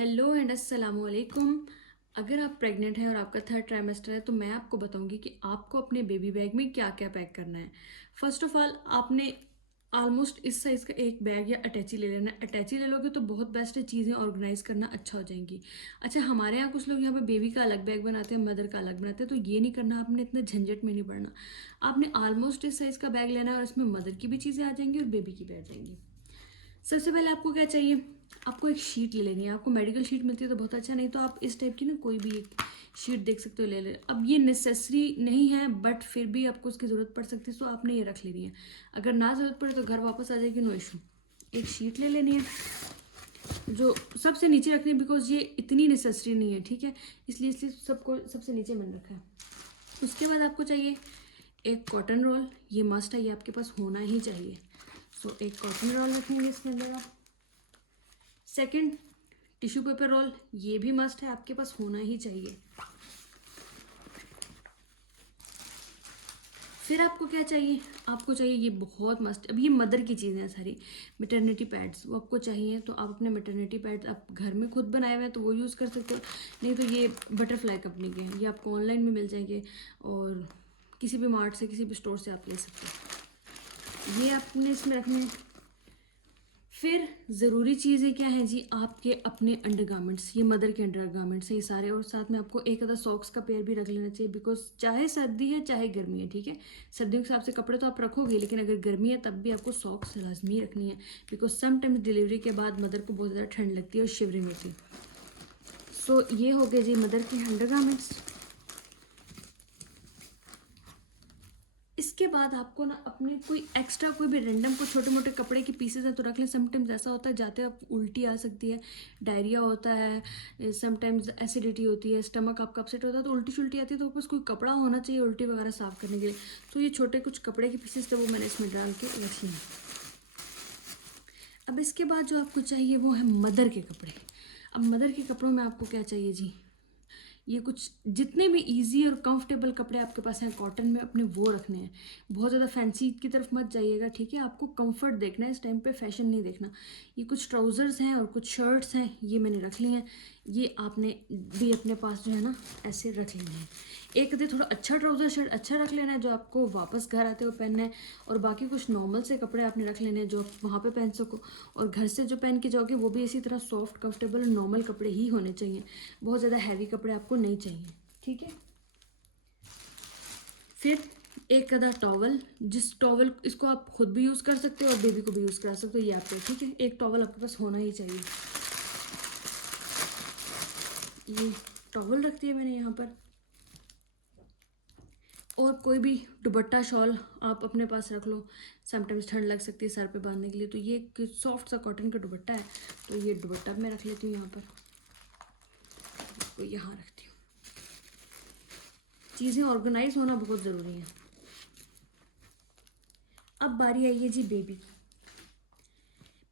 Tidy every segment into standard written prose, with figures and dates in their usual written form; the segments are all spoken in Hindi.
हेलो एंड अस्सलाम वालेकुम। अगर आप प्रेग्नेंट हैं और आपका थर्ड ट्राइमेस्टर है तो मैं आपको बताऊंगी कि आपको अपने बेबी बैग में क्या क्या पैक करना है। फर्स्ट ऑफ ऑल आपने ऑलमोस्ट इस साइज़ का एक बैग या अटैची ले लेना है। अटैची ले लोगे तो बहुत बेस्ट है, चीज़ें ऑर्गेनाइज करना अच्छा हो जाएंगी। अच्छा, हमारे यहाँ कुछ लोग यहाँ पे बेबी का अलग बैग बनाते हैं, मदर का अलग बनाते हैं, तो ये नहीं करना, आपने इतने झंझट में नहीं पड़ना। आपने ऑलमोस्ट इस साइज़ का बैग लेना है और इसमें मदर की भी चीज़ें आ जाएंगी और बेबी की भी आ जाएंगी। सबसे पहले आपको क्या चाहिए, आपको एक शीट ले लेनी है। आपको मेडिकल शीट मिलती है तो बहुत अच्छा, नहीं तो आप इस टाइप की ना कोई भी एक शीट देख सकते हो, ले ले। अब ये नेसेसरी नहीं है बट फिर भी आपको उसकी ज़रूरत पड़ सकती है, तो आपने ये रख लेनी है। अगर ना ज़रूरत पड़े तो घर वापस आ जाएगी, नो इशू। एक शीट ले लेनी है जो सबसे नीचे रखनी है, बिकॉज ये इतनी नेसेसरी नहीं है, ठीक है, इसलिए सबको सबसे नीचे मैंने रखा है। उसके बाद आपको चाहिए एक कॉटन रोल, ये मस्ट है, ये आपके पास होना ही चाहिए। सो एक कॉटन रोल रखेंगे इसके अंदर आप। सेकंड, टिश्यू पेपर रोल, ये भी मस्ट है, आपके पास होना ही चाहिए। फिर आपको क्या चाहिए, आपको चाहिए ये बहुत मस्ट, अब ये मदर की चीज़ें हैं सारी, मेटर्निटी पैड्स, वो आपको चाहिए। तो आप अपने मेटर्निटी पैड्स आप घर में खुद बनाए हुए हैं तो वो यूज़ कर सकते हो, नहीं तो ये बटरफ्लाई कंपनी के हैं, ये आपको ऑनलाइन में मिल जाएंगे और किसी भी मार्ट से किसी भी स्टोर से आप ले सकते हो। ये आपने इसमें रखने हैं। फिर ज़रूरी चीज़ें क्या हैं जी, आपके अपने अंडरगारमेंट्स, ये मदर के अंडरगारमेंट्स हैं ये सारे, और साथ में आपको एक आधा सॉक्स का पेयर भी रख लेना चाहिए, बिकॉज चाहे सर्दी है चाहे गर्मी है, ठीक है। सर्दियों के हिसाब से कपड़े तो आप रखोगे, लेकिन अगर गर्मी है तब भी आपको सॉक्स लाजमी रखनी है, बिकॉज समटाइम्स डिलीवरी के बाद मदर को बहुत ज़्यादा ठंड लगती है और शिवरिंग होती है। सो ये हो गए जी मदर के अंडरगारमेंट्स। इसके बाद आपको ना अपने कोई एक्स्ट्रा कोई भी रैंडम को छोटे मोटे कपड़े के पीसेस हैं तो रख लें। समटाइम्स ऐसा होता है जाते आप उल्टी आ सकती है, डायरिया होता है, समटाइम्स एसिडिटी होती है, स्टमक आपका अपसेट होता है तो उल्टी शुल्टी आती है, तो बस कोई कपड़ा होना चाहिए उल्टी वगैरह साफ करने के लिए। तो ये छोटे कुछ कपड़े के पीसेस थे वो मैंने इसमें डाल के रख लिए। अब इसके बाद जो आपको चाहिए वो है मदर के कपड़े। अब मदर के कपड़ों में आपको क्या चाहिए जी, ये कुछ जितने भी इजी और कंफर्टेबल कपड़े आपके पास हैं कॉटन में, अपने वो रखने हैं। बहुत ज़्यादा फैंसी की तरफ मत जाइएगा, ठीक है, आपको कंफर्ट देखना है इस टाइम पे, फैशन नहीं देखना। ये कुछ ट्राउज़र्स हैं और कुछ शर्ट्स हैं, ये मैंने रख ली हैं। ये आपने भी अपने पास जो है ना ऐसे रख लेने हैं। एक दे थोड़ा अच्छा ट्राउज़र शर्ट अच्छा रख लेना है जो आपको वापस घर आते हुए पहनना है, और बाकी कुछ नॉर्मल से कपड़े आपने रख लेने हैं जो आप वहाँ पे पहन सको, और घर से जो पहन के जाओगे वो भी इसी तरह सॉफ्ट कंफर्टेबल नॉर्मल कपड़े ही होने चाहिए, बहुत ज़्यादा हैवी कपड़े आपको नहीं चाहिए, ठीक है। फिर एक आधा टॉवल, जिस टॉवल इसको आप खुद भी यूज़ कर सकते हो और बेबी को भी यूज़ करा सकते हो, ये आपको, ठीक है, एक टॉवल आपके पास होना ही चाहिए। ये टॉवल रख दिया मैंने यहाँ पर, और कोई भी दुपट्टा शॉल आप अपने पास रख लो, समटाइम्स ठंड लग सकती है सर पे बांधने के लिए, तो ये सॉफ्ट सा कॉटन का दुपट्टा है, तो ये दुपट्टा मैं रख लेती हूँ यहाँ पर, इसको यहाँ रखती हूँ। चीज़ें ऑर्गेनाइज होना बहुत ज़रूरी है। अब बारी आई है जी बेबी की।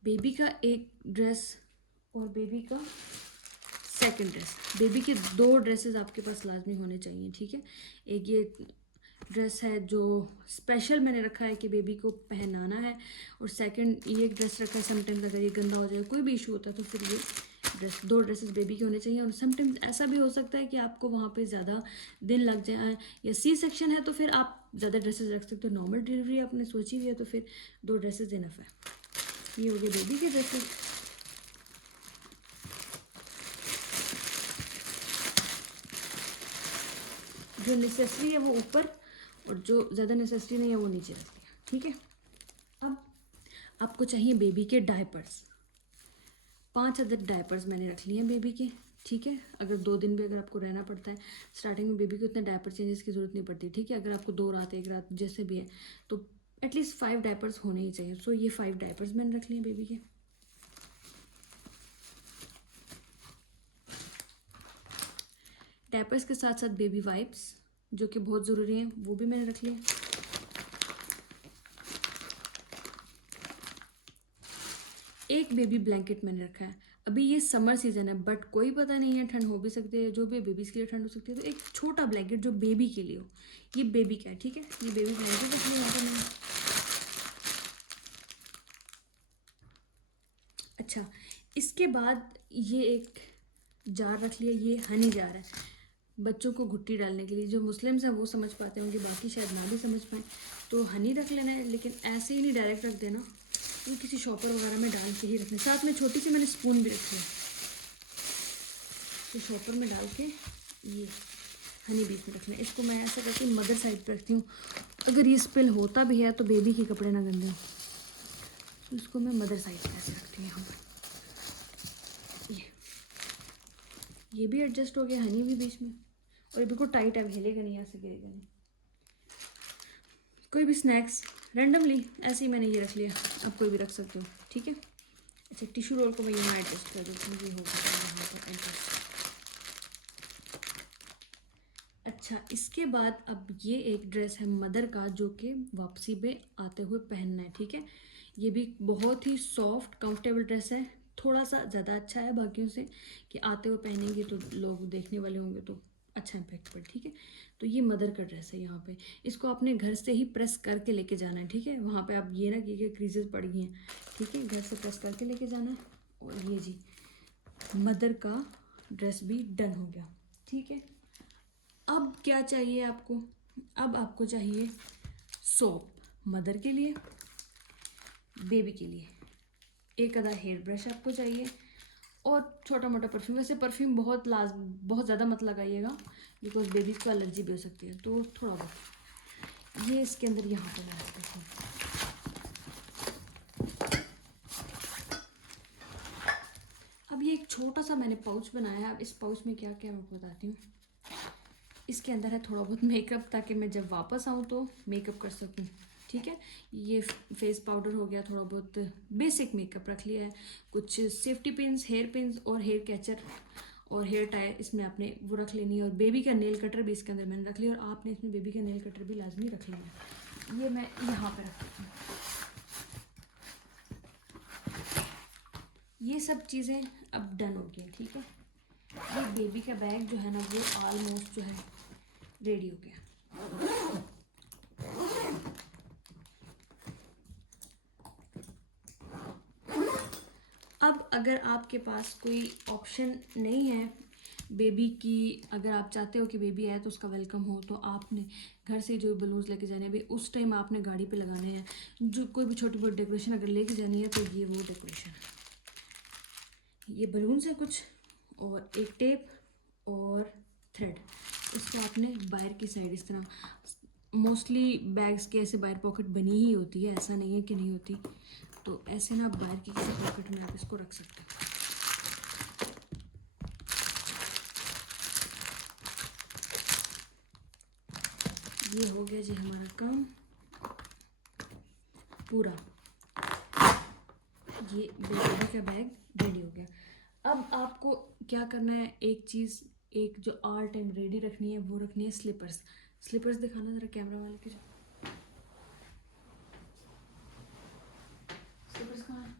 बेबी का एक ड्रेस और बेबी का सेकंड ड्रेस, बेबी के दो ड्रेसेस आपके पास लाजमी होने चाहिए, ठीक है। एक ये ड्रेस है जो स्पेशल मैंने रखा है कि बेबी को पहनाना है, और सेकंड ये एक ड्रेस रखा है, समटाइम्स अगर ये गंदा हो जाए कोई भी इशू होता है तो फिर ये ड्रेस, दो ड्रेसेस बेबी के होने चाहिए। और समटाइम्स ऐसा भी हो सकता है कि आपको वहाँ पे ज़्यादा दिन लग जाए या सी सेक्शन है तो फिर आप ज़्यादा ड्रेसेस रख सकते हो, नॉर्मल डिलीवरी आपने सोची हुई है तो फिर दो ड्रेसेस इनफ है। ये हो गए बेबी के ड्रेसेस। जो नेसेसरी है वो ऊपर और जो ज़्यादा नेसेसरी नहीं है वो नीचे रख दिया, ठीक है। अब आपको चाहिए बेबी के डायपर्स, 5 अदर डायपर्स मैंने रख लिए हैं बेबी के, ठीक है। अगर 2 दिन भी अगर आपको रहना पड़ता है, स्टार्टिंग में बेबी को इतने डायपर चेंजेस की ज़रूरत नहीं पड़ती, ठीक है। अगर आपको 2 रात 1 रात जैसे भी है तो एटलीस्ट 5 डायपर्स होने ही चाहिए। सो ये 5 डायपर्स मैंने रख लिए बेबी के। डायपर्स के साथ साथ बेबी वाइप्स जो कि बहुत ज़रूरी हैं वो भी मैंने रख लिए। एक बेबी ब्लैंकेट मैंने रखा है। अभी ये समर सीजन है बट कोई पता नहीं है, ठंड हो भी सकती है, जो भी बेबीज़ के लिए ठंड हो सकती है, तो एक छोटा ब्लैंकेट जो बेबी के लिए हो, ये बेबी का है, ठीक है। ये बेबी ब्लैंकेट रख लिया यहाँ पे मैंने। अच्छा, इसके बाद ये एक जार रख लिया, ये हनी जार है बच्चों को घुट्टी डालने के लिए। जो मुस्लिम्स हैं वो समझ पाते होंगे, बाकी शायद ना भी समझ पाएँ। तो हनी रख लेना है, लेकिन ऐसे ही नहीं डायरेक्ट रख देना, ये किसी शॉपर वगैरह में डाल के ही रखना। साथ में छोटी सी मैंने स्पून भी रखी है, तो शॉपर में डाल के ये हनी बीच में रखना है। इसको मैं ऐसे करके मदर साइड पर रखती हूँ। अगर ये स्पिल होता भी है तो बेबी के कपड़े ना गंदे हो, तो इसको मैं मदर साइड पर ऐसे रखती हूँ यहाँ पर। ये भी एडजस्ट हो गया, हनी भी बीच में, और ये बिल्कुल टाइट है, हिलेगा नहीं, यहाँ से गिरेगा नहीं। कोई भी स्नैक्स रैंडमली ऐसे ही मैंने ये रख लिया, आप कोई भी रख सकते हो, ठीक है। अच्छा, टिश्यू रोल को मैं यहाँ एडजस्ट कर देती हूँ, ये हो गया यहाँ पर एडजस्ट। अच्छा, इसके बाद अब ये एक ड्रेस है मदर का, जो कि वापसी पे आते हुए पहनना है, ठीक है। ये भी बहुत ही सॉफ्ट कंफर्टेबल ड्रेस है, थोड़ा सा ज़्यादा अच्छा है बाकियों से कि आते हुए पहनेंगे तो लोग देखने वाले होंगे तो अच्छा इम्पैक्ट पड़े, ठीक है। तो ये मदर का ड्रेस है। यहाँ पे इसको आपने घर से ही प्रेस करके लेके जाना है, ठीक है। वहाँ पे आप ये ना कि क्रीजेस पड़ गई हैं, ठीक है, घर से प्रेस करके लेके जाना है। और ये जी मदर का ड्रेस भी डन हो गया, ठीक है। अब क्या चाहिए आपको? अब आपको चाहिए सोप, मदर के लिए, बेबी के लिए, एक आधा हेयर ब्रश आपको चाहिए, और छोटा मोटा परफ्यूम। वैसे परफ्यूम बहुत ज़्यादा मत लगाइएगा, बिकॉज बेबी को एलर्जी भी हो सकती है, तो थोड़ा बहुत ये इसके अंदर यहाँ पर लगाते हैं। अब ये एक छोटा सा मैंने पाउच बनाया है। अब इस पाउच में क्या क्या मैं आपको बताती हूँ। इसके अंदर है थोड़ा बहुत मेकअप, ताकि मैं जब वापस आऊँ तो मेकअप कर सकूँ, ठीक है। ये फेस पाउडर हो गया, थोड़ा बहुत बेसिक मेकअप रख लिया है, कुछ सेफ्टी पिन्स, हेयर पिन्स और हेयर कैचर और हेयर टाई इसमें आपने वो रख लेनी है। और बेबी का नेल कटर भी इसके अंदर मैंने रख लिया, और आपने इसमें बेबी का नेल कटर भी लाजमी रख लेना है। ये मैं यहाँ पर रख देती हूँ। ये सब चीज़ें अब डन हो गई, ठीक है। ये बेबी का बैग जो है ना, वो ऑलमोस्ट जो है रेडी हो गया। अब अगर आपके पास कोई ऑप्शन नहीं है बेबी की, अगर आप चाहते हो कि बेबी आए तो उसका वेलकम हो, तो आपने घर से जो बलून्स लेके जाने हैं भाई, उस टाइम आपने गाड़ी पे लगाने हैं। जो कोई भी छोटी बहुत डेकोरेशन अगर लेके जानी है तो ये वो डेकोरेशन है। ये बलून्स है कुछ, और एक टेप और थ्रेड। इसको आपने बाहर की साइड इस तरह, मोस्टली बैग्स के ऐसे बाहर पॉकेट बनी ही होती है, ऐसा नहीं है कि नहीं होती, तो ऐसे ना बाहर की किसी पॉकेट में आप इसको रख सकते हो। ये हो गया जी हमारा काम पूरा। ये बेबी का बैग रेडी हो गया। अब आपको क्या करना है, एक चीज़ एक जो ऑल टाइम रेडी रखनी है, वो रखनी है स्लीपर्स। स्लीपर्स दिखाना ज़रा कैमरा वाले के, जो स्लीपर्स कहाँ है?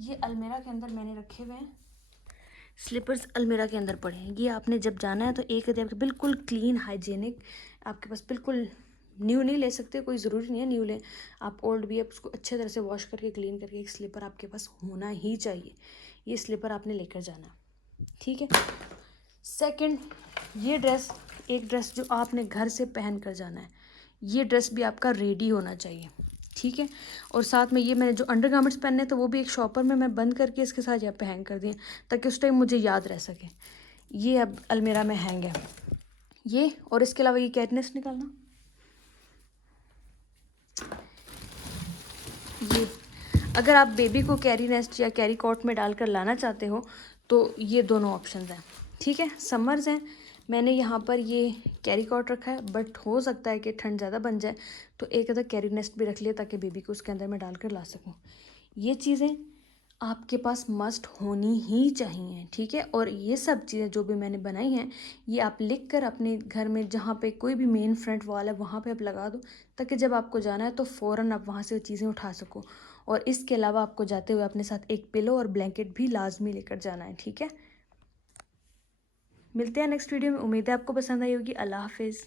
ये अलमीरा के अंदर मैंने रखे हुए हैं स्लीपर्स, अलमीरा के अंदर पड़े हैं। ये आपने जब जाना है तो एक बिल्कुल क्लीन हाइजीनिक, आपके पास बिल्कुल न्यू नहीं ले सकते, कोई ज़रूरी नहीं है न्यू लें, आप ओल्ड भी, आप उसको अच्छे तरह से वॉश करके क्लीन करके एक स्लीपर आपके पास होना ही चाहिए। ये स्लीपर आपने लेकर जाना, ठीक है। सेकंड, ये ड्रेस, एक ड्रेस जो आपने घर से पहन कर जाना है, ये ड्रेस भी आपका रेडी होना चाहिए, ठीक है। और साथ में ये मैंने जो अंडरगारमेंट्स पहने तो वो भी एक शॉपर में मैं बंद करके इसके साथ यहाँ पे हैंग कर दिए, ताकि उस टाइम मुझे याद रह सके। ये अब अलमीरा में हैंग है ये। और इसके अलावा ये कैटनेस निकालना, ये अगर आप बेबी को कैरी नेस्ट या कैरी कॉट में डालकर लाना चाहते हो तो ये दोनों ऑप्शंस हैं, ठीक है। समर्स हैं, मैंने यहाँ पर ये कैरी कॉट रखा है, बट हो सकता है कि ठंड ज़्यादा बन जाए तो एक आधा कैरी नेस्ट भी रख लिया, ताकि बेबी को उसके अंदर मैं डालकर ला सकूँ। ये चीज़ें आपके पास मस्ट होनी ही चाहिए, ठीक है। और ये सब चीज़ें जो भी मैंने बनाई हैं, ये आप लिख कर अपने घर में जहाँ पे कोई भी मेन फ्रंट वॉल है वहाँ पे आप लगा दो, ताकि जब आपको जाना है तो फ़ौरन आप वहाँ से चीज़ें उठा सको। और इसके अलावा आपको जाते हुए अपने साथ एक पिलो और ब्लैंकेट भी लाजमी लेकर जाना है, ठीक है। मिलते हैं नेक्स्ट वीडियो में, उम्मीद है आपको पसंद आई होगी। अल्लाह हाफिज़।